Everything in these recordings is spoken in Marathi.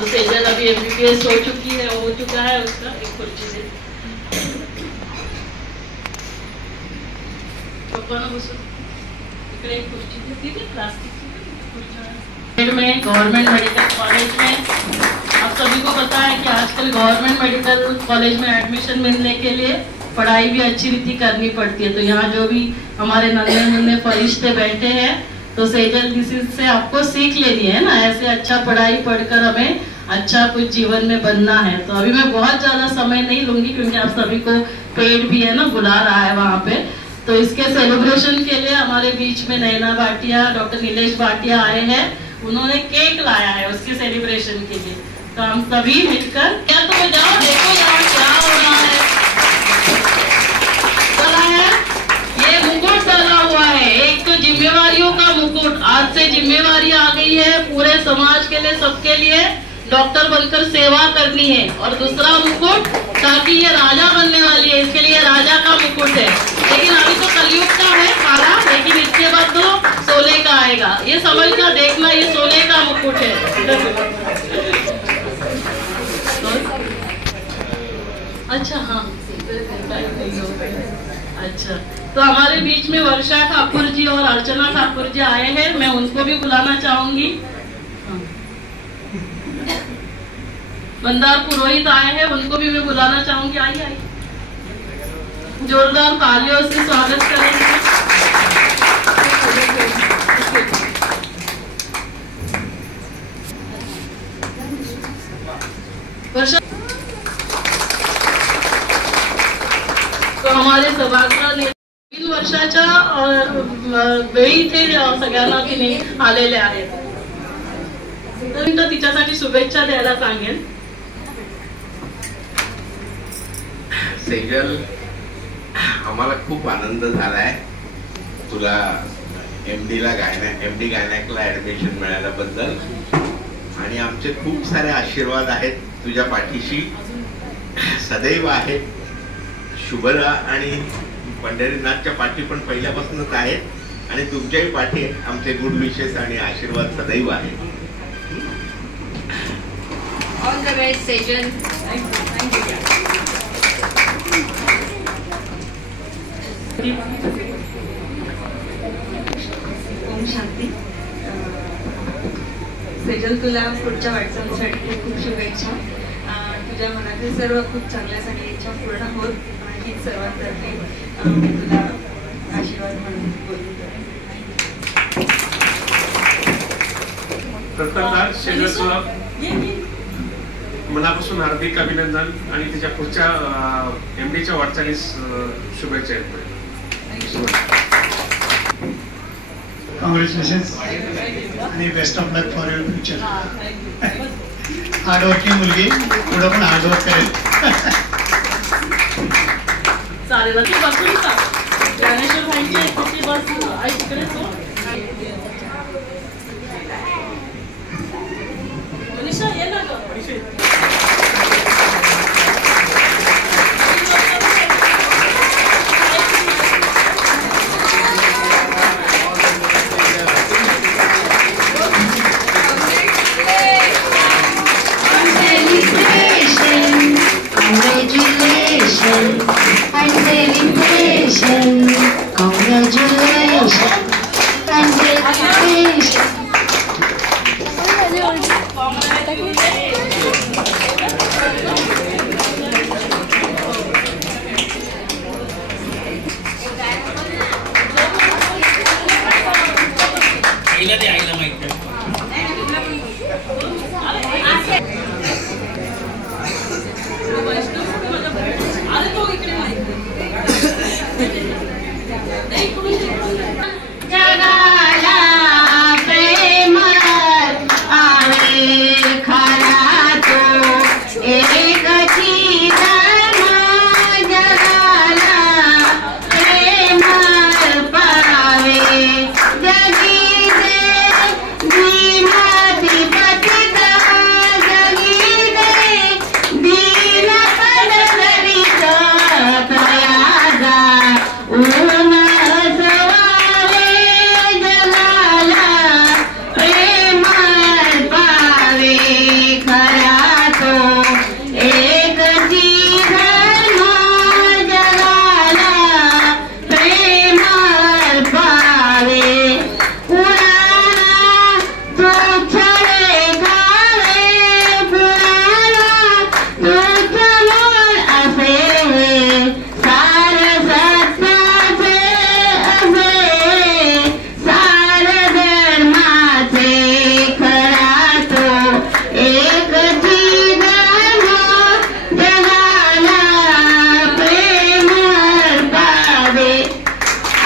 तो सेजल अभी MBBS हो चुकी है, हो चुका है उसका। एक खुर्ची दे पप्पा ना बसो, इकडे एक खुर्ची दे, ठीक है, प्लास्टिक में। गवर्नमेंट मेडिकल कॉलेज में आप सभी को पता है कि आजकल गवर्नमेंट मेडिकल कॉलेज में एडमिशन मिलने के लिए पढ़ाई भी अच्छी रीति करनी पड़ती है। तो यहाँ जो भी हमारे नन्हे मुन्ने फरिश्ते बैठे हैं, तो सेजल किसी से आपको सीख लेनी है ना, ऐसे अच्छा पढ़ाई पढ़कर हमें अच्छा कुछ जीवन में बनना है। तो अभी मैं बहुत ज्यादा समय नहीं लूंगी क्योंकि आप सभी को पेट भी है ना बुला रहा है वहाँ पे। तो इसके सेलिब्रेशन के लिए हमारे बीच में नैना भाटिया, डॉक्टर नीलेश भाटिया आए हैं। उन्होंने केक लाया है उसके सेलिब्रेशन के लिए। तो हम सभी मिलकर, क्या तो जाओ देखो यहाँ क्या हो रहा है। चला है ये मुकुट डाला हुआ है, एक तो जिम्मेवारियों का मुकुट, आज से जिम्मेवारी आ गई है पूरे समाज के लिए, सबके लिए डॉक्टर बनकर सेवा करनी है। और दूसरा मुकुट, ताकि ये राजा बनने वाली है, इसके लिए राजा का मुकुट है। लेकिन अभी तो कलयुग का है काला, लेकिन इसके बाद तो सोने का आएगा। ये समझ कर देखना, ये सोने का मुकुट है। अच्छा हाँ, अच्छा, तो हमारे बीच में वर्षा ठाकुर जी और अर्चना ठाकुर जी आए हैं, मैं उनको भी बुलाना चाहूंगी। मंदार पुरोहित आए हैं, उनको भी मैं बुलाना चाहूंगी। आइए आइए, जोरदार तालियों से स्वागत करेंगे। वर्षा, तो हमारे सभागृह 3 वर्षाच्या वेळी इथे सगळ्यांना तिने आलेले आहेत, तर तिच्यासाठी शुभेच्छा द्यायला सांगेन। सेजल, आम्हाला खूप आनंद झालाय तुला MD गायनॅकला ऍडमिशन मिळाल्याबद्दल, आणि आमचे खूप सारे आशीर्वाद आहेत तुझ्या पाठीशी सदैव आहेत। शुभरा आणि पंढरीनाथच्या पाठी पण पहिल्यापासूनच आहेत, आणि तुमच्याही पाठी आमचे गुड विशेस आणि आशीर्वाद सदैव आहेत। All the best Sejal. Thank you. ओम शांती। सेजल, तुला पुढच्या वाटचालीसाठी खूप खूप शुभेच्छा। तुझ्या मनातील सर्व खूप चांगल्या चांगल्या इच्छा पूर्ण होत, आणि सर्वांतर्फे तुला आशीर्वाद म्हणून बोलू। प्रथमतः सेजल, तुला मनापासून हार्दिक अभिनंदन आणि तिच्या पुढच्या MDच्या वाटचालीस शुभेच्छा आहेत। कॉंग्रॅच्युलेशन्स आणि best of luck for your future. Hardworking मुलगी, पुढे पण हार्डवर्क करेल। चालेल, तू बसून का ज्ञानेश्वर भाईची बस आई तिकडे तो मनीषा ये ना ग। Congratulations. एक जीवन जगाला प्रेम अर्पावे.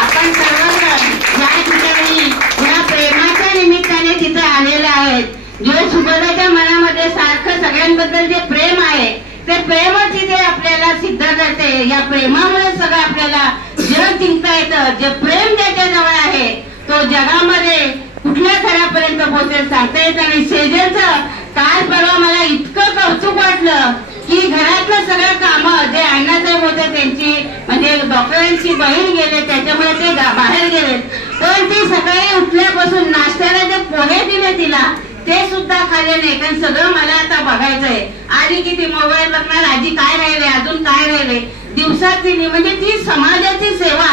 आपण सर्वजण या ठिकाणी या प्रेमाच्या निमित्ताने तिथे आलेले आहेत. जे सुबोधाच्या मनामध्ये सारखं सगळ्यांबद्दल जे प्रेम आहे ते प्रेमच इथे आपल्याला सिद्ध करते. या प्रेमामुळे सगळं आपल्याला जग जिंकता येतं. जे प्रेम ज्याच्या जवळ आहे तो जगामध्ये कुठल्या थरापर्यंत पोहोचेल सांगता येत. आणि सेजलचं काल परवा मला इतकं कौतुक वाटलं की घरातलं सगळं कामं जे अण्णासाहेब होते त्यांची म्हणजे डॉक्टरांची बहीण गेले त्याच्यामुळे ते बाहेर गेले, पण ती सकाळी उठल्यापासून नाश्त्याला जे पोहे दिले तिला ते सुद्धा खाल्ले नाही. कारण सगळं मला आता बघायचंय. आधी किती मोबाईल बघणार, आधी काय राहिले, अजून काय राहिले. दिवसात तिने म्हणजे ती समाजाची सेवा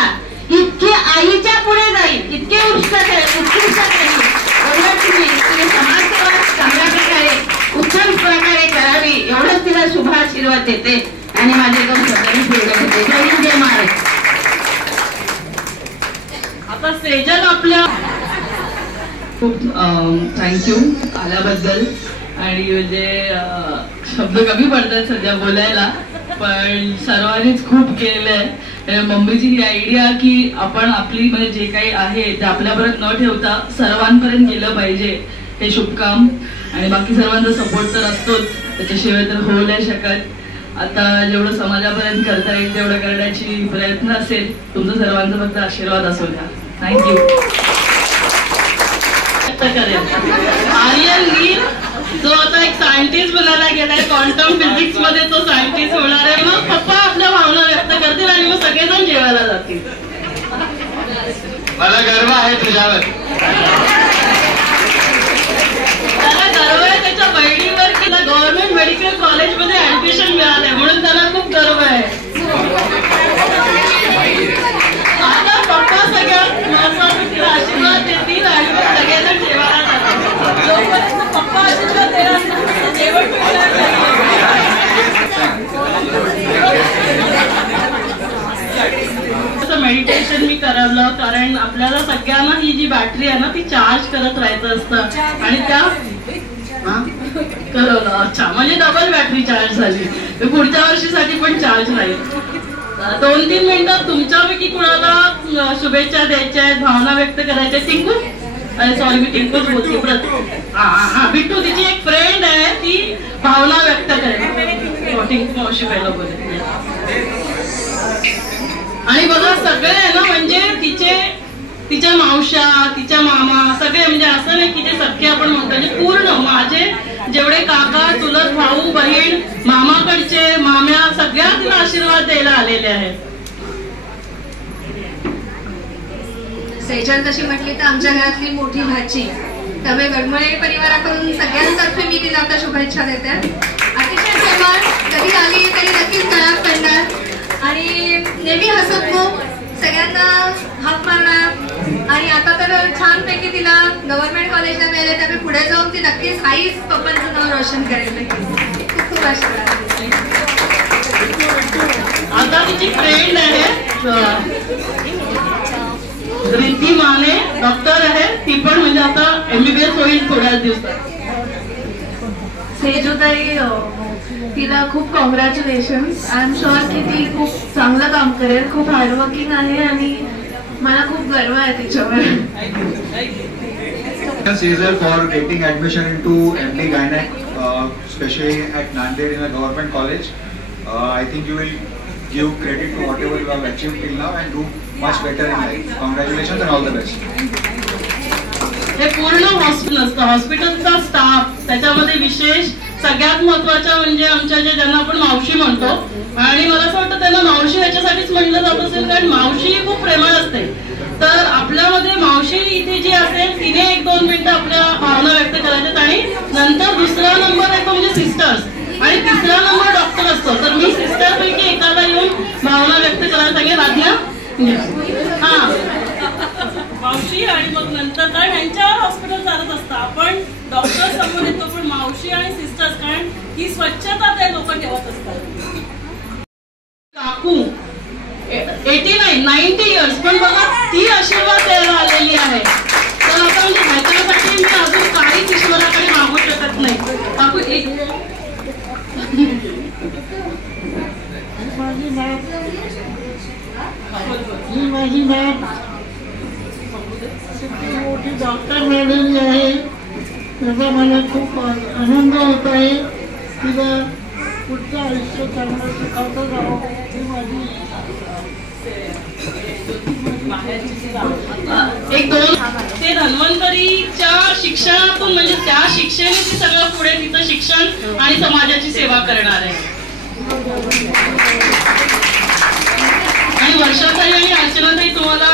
इतकी आईच्या पुढे जाईल, इतके उत्कृष्ट केली. तिने समाजसेवा चांगल्या प्रकारे उत्तम प्रकारे करावी एवढंच तिला शुभ आशीर्वाद देते आणि माझे दोन शब्दांनी पूर्ण होते. जय हिंद जय महाराष्ट्र. आता सेजल आपल्या खूप थँक्यू आल्याबद्दल. आणि म्हणजे शब्द कमी पडतात सध्या बोलायला, पण सर्वांनीच खूप केलंय. मम्मीची ही आयडिया की आपण आपली म्हणजे जे काही आहे ते आपल्यापर्यंत न ठेवता सर्वांपर्यंत गेलं पाहिजे हे शुभकाम. आणि बाकी सर्वांचा सपोर्ट तर असतोच, त्याच्याशिवाय तर होऊ नाही शकत. आता जेवढं समाजापर्यंत करता येईल तेवढं करण्याची प्रयत्न असेल. तुमचं सर्वांचा फक्त आशीर्वाद असू द्या. थँक्यू. आर्यन गिल जो आता एक सायंटिस्ट बनायला गेलाय, क्वांटम फिजिक्स मध्ये तो सायंटिस्ट होणार आहे. मग पप्पा आपल्या भावना व्यक्त करतील आणि मग सगळेजण जेवायला जातील. मला गर्व आहे तुझ्यावर. त्याला गर्व आहे त्याच्या बहिणीवर की गव्हर्नमेंट मेडिकल कॉलेजमध्ये ऍडमिशन मिळालंय म्हणून त्याला खूप गर्व आहे. आता पप्पा सगळ्यात महत्वाचा आशीर्वाद देतील आणि मग सगळेजण जेवायला जातात. जोपर्यंत पप्पा आशीर्वाद देणार जेवण मिळणार मेडिटेशन मी करवलं कारण आपल्याला सगळ्यांना ही जी बॅटरी आहे ना ती चार्ज करत राहायचं असतं आणि त्या करवलं. अच्छा, म्हणजे डबल बॅटरी चार्ज झाली. पुढच्या वर्षीसाठी पण चार्ज राहील. 2-3 मिनिटात तुमच्यापैकी कुणाला शुभेच्छा द्यायच्या आहेत, भावना व्यक्त करायच्या. टिंकू, अरे सॉरी मी टिंकूच बोलते. हा बिट्टू तिची एक फ्रेंड आहे ती भावना व्यक्त करेल. टिंकू मावशी पहिला बोलते. आणि बघा सगळे आहे ना म्हणजे तिच्या मावश्या, तिच्या मामा सगळे म्हणजे असं नाही की ते सख्खे आपण म्हणतो, म्हणजे पूर्ण माझे जेवढे काका, चुलत भाऊ, बहीण, मामाकडचे, माम्या सगळ्या तिला आशीर्वाद द्यायला आलेले आहेत. सेजल जशी म्हटली तर आमच्या घरातली मोठी भाची, त्यामुळे गडमळे परिवाराकडून सगळ्यांतर्फे मी तिला आता शुभेच्छा देते. अतिशय प्रेमळ, कधी आली तरी नक्कीच गळ्यात पडणार आणि नेहमी हसतमुख, सगळ्यांना हाक मारणार. आणि आता तर छानपैकी तिला गव्हर्नमेंट कॉलेजला मिळाले त्यामुळे पुढे जाऊन ती नक्कीच आईच पप्पांचं नाव रोशन करेल. खूप खूप आशीर्वाद. आता तिची फ्रेंड आहे रिद्धी माने, डॉक्टर आहे ती पण, म्हणजे आता MBBS होईल थोड्याच दिवसात. सेजूताई तिला खूप कॉंग्रॅच्युलेशन्स. आय एम शुअर की ती खूप चांगलं काम करेल, खूप हार्डवर्किंग आहे आणि मला खूप गर्व आहे तिच्यावर. Caesar for getting admission into MD Gynec, especially at Nanded in a government college. I think you will give credit to whatever you have achieved till now and do much better in life. Congratulations and all the best. हे पूर्ण हॉस्पिटल असतं, हॉस्पिटलचा स्टाफ, त्याच्यामध्ये विशेष सगळ्यात महत्वाच्या म्हणजे आमच्या ज्यांना आपण मावशी म्हणतो. आणि मला असं वाटतं त्यांना मावशी ह्याच्यासाठीच म्हणलं जात असेल कारण मावशी खूप प्रेमळ असते. तर आपल्यामध्ये मावशी इथे जी असेल तिने 1-2 मिनिटं आपल्या भावना व्यक्त करायच्यात आणि नंतर दुसरा नंबर येतो म्हणजे सिस्टर्स आणि तिसरा नंबर डॉक्टर असतो. तर मी सिस्टर पैकी एकाला येऊन भावना व्यक्त करायला सांगेल. राधिया मावशी आणि मग नंतर कारण ह्यांच्यावर हॉस्पिटल चालत असतं. आपण डॉक्टर समोर येतो पण मावशी आणि सिस्टर्स कारण ही स्वच्छता ते लोक ठेवत असतात. काकू 89-90 इयर्स पण बघा ती आशीर्वाद द्यायला आलेली आहे. तर आता म्हणजे ह्याच्यासाठी मी अजून काहीच ईश्वराकडे मागू शकत नाही. काकू माझी मॅम मोठी डॉक्टर मिळालेली आहे, त्याचा मला खूप आनंद होत आहे. तिला पुढचं आयुष्य चांगलं शिकवतं जावं ही माझी एक दोन. ते धन्वंतरीच्या शिक्षणातून म्हणजे त्या शिक्षेने ती सगळं पुढे तिचं शिक्षण आणि समाजाची सेवा करणार आहे. आणि वर्षाताई आणि अर्चनाताई तुम्हाला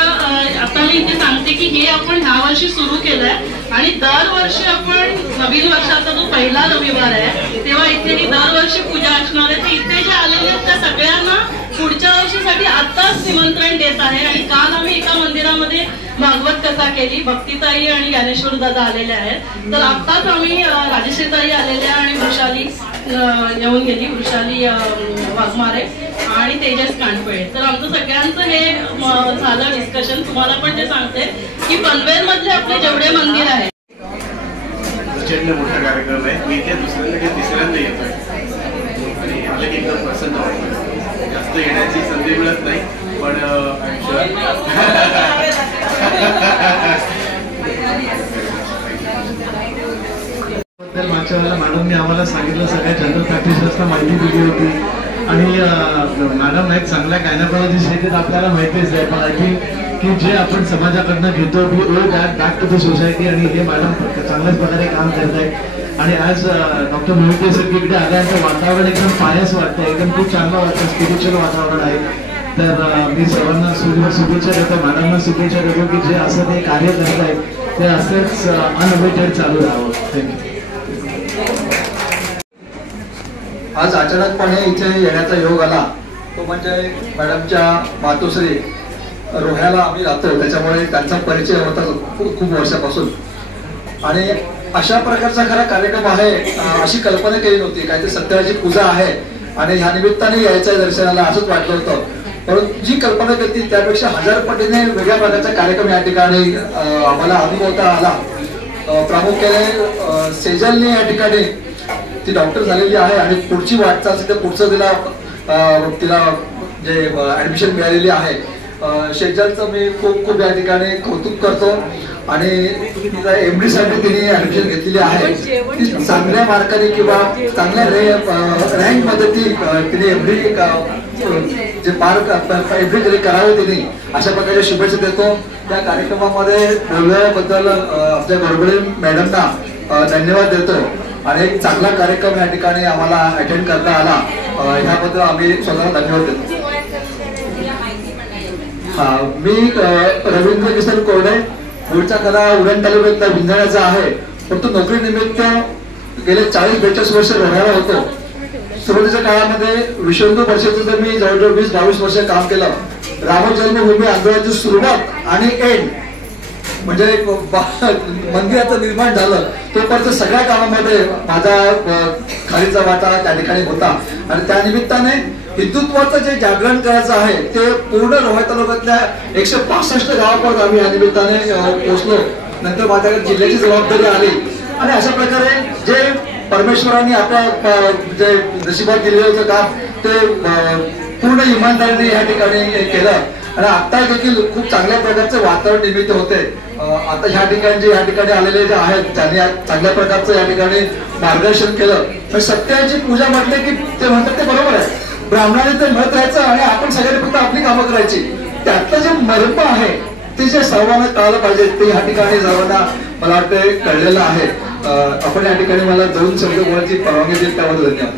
आता मी इथे सांगते की हे आपण ह्या वर्षी सुरू केलंय आणि दरवर्षी आपण नवीन वर्षाचा जो पहिला रविवार आहे तेव्हा इथे ही दरवर्षी पूजा असणार आहे. तर इथे जे आलेले आहेत त्या सगळ्यांना पुढच्या वर्षीसाठी आत्ताच निमंत्रण देत आहे. आणि काल आम्ही एका मंदिरामध्ये भागवत कथा केली, भक्तीताई आणि ज्ञानेश्वर दादा आलेले आहेत. तर आत्ताच आम्ही राजश्रीताई आलेल्या आणि वृषाली येऊन गेली, वृषाली वाघमारे आणि तेजस कांडपळे. तर आमचं सगळ्यांचं हे झालं डिस्कशन. तुम्हाला पण ते सांगते की पनवेल मधले आपले जेवढे मंदिर आहेत प्रचंड मोठा कार्यक्रम आहे. मी इथे दुसऱ्यांदा की तिसऱ्यांदा येतोय आणि मला एकदम प्रसन्न वाटतं. जास्त येण्याची संधी मिळत नाही पण मागच्या वेळेला मॅडमने आम्हाला सांगितलं, सगळ्या जनरल प्रॅक्टिशनर्सना माहिती दिली होती आणि मॅडम एक चांगल्या गायनोकॉलॉजिस्ट आहेत आपल्याला माहितीच आहे. पण आय थिंक की जे आपण समाजाकडनं घेतो we owe that back to the society आणि हे मॅडम चांगल्याच प्रकारे काम करत आहेत. आणि आज डॉक्टर मोहिते सर इकडे आल्यानंतर वातावरण एकदम पायस वाटतं, एकदम खूप चांगलं वाटतं, स्पिरिच्युअल वातावरण आहे. तर मी सर्वांना शुभेच्छा देतो, मॅडमना शुभेच्छा देतो की जे असं ते कार्य करत आहेत ते असंच अनअवेटेड चालू राहावं. थँक्यू. आज अचानकपणे इथे येण्याचा योग आला तो म्हणजे मॅडमच्या मातोश्री रोह्याला आम्ही राहतो, त्याच्यामुळे त्यांचा परिचय होता खूप वर्षापासून. आणि अशा प्रकारचा खरा कार्यक्रम आहे अशी कल्पना केली नव्हती. काहीतरी सत्यनारायणाची पूजा आहे आणि ह्या निमित्ताने यायचं आहे दर्शनाला असंच वाटलं होतं. परंतु जी कल्पना केली त्यापेक्षा 1000 पटीने वेगळ्या प्रकारचा कार्यक्रम या ठिकाणी आम्हाला अनुभवता आला. प्रामुख्याने सेजलने या ठिकाणी ती डॉक्टर झालेली आहे आणि पुढची वाटचाल पुढचं तिला जे ऍडमिशन मिळालेली आहे. सेजलचं मी खूप या ठिकाणी कौतुक करतो आणि तिला MD साठी तिने ऍडमिशन घेतलेली आहे. ती चांगल्या मार्काने किंवा चांगल्या रँक मध्ये तिने MD जे MD तरी करावं तिने अशा प्रकारे शुभेच्छा देतो. त्या कार्यक्रमामध्ये बोलल्याबद्दल आपल्या गडबडे मॅडमना धन्यवाद देतो आणि एक चांगला कार्यक्रम या ठिकाणी आम्हाला अटेंड करता आला ह्याबद्दल आम्ही स्वतःला धन्यवाद देतो. मी रवींद्र किसन कोरडे, मूळचा कला उरण तालुक्यातला विंजाण्याचा आहे, परंतु नोकरी निमित्त गेले 40-42 वर्ष रोह्याला होतो. सुरुवातीच्या काळामध्ये विश्वहिंदू परिषदेचं मी जवळजवळ 20-22 वर्ष काम केलं. राम जन्मभूमी आंदोलनाची सुरुवात आणि एंड म्हणजे मंदिराचं निर्माण झालं तोपर्यंत सगळ्या कामामध्ये माझा खालीचा वाटा त्या ठिकाणी होता. आणि त्या निमित्ताने हिंदुत्वाचं जे जागरण करायचं आहे ते पूर्ण रोहा तालुक्यातल्या 165 गावापर्यंत आम्ही या निमित्ताने पोहोचलो. नंतर माझ्याकडे जिल्ह्याची जबाबदारी आली आणि अशा प्रकारे जे परमेश्वरांनी आपल्या जे नशिबात दिलेलं होतं काम ते पूर्ण इमानदारीने या ठिकाणी केलं आणि आता देखील खूप चांगल्या प्रकारचं वातावरण निर्मित होते. आता ह्या ठिकाणी आलेले जे आहेत त्यांनी चांगल्या प्रकारचं या ठिकाणी मार्गदर्शन केलं. तर सत्याची पूजा म्हटले की ते म्हणतात ते बरोबर आहे, ब्राह्मणाने ते म्हणत राहायचं आणि आपण सगळ्यांनी फक्त आपली कामं करायची. त्यातलं जे मर्म आहे ते जे सर्वांना कळलं पाहिजे ते ह्या ठिकाणी सर्वांना मला वाटतं कळलेलं आहे. आपण या ठिकाणी मला 2 शब्द बोलायची परवानगी दिली त्याबद्दल धन्यवाद.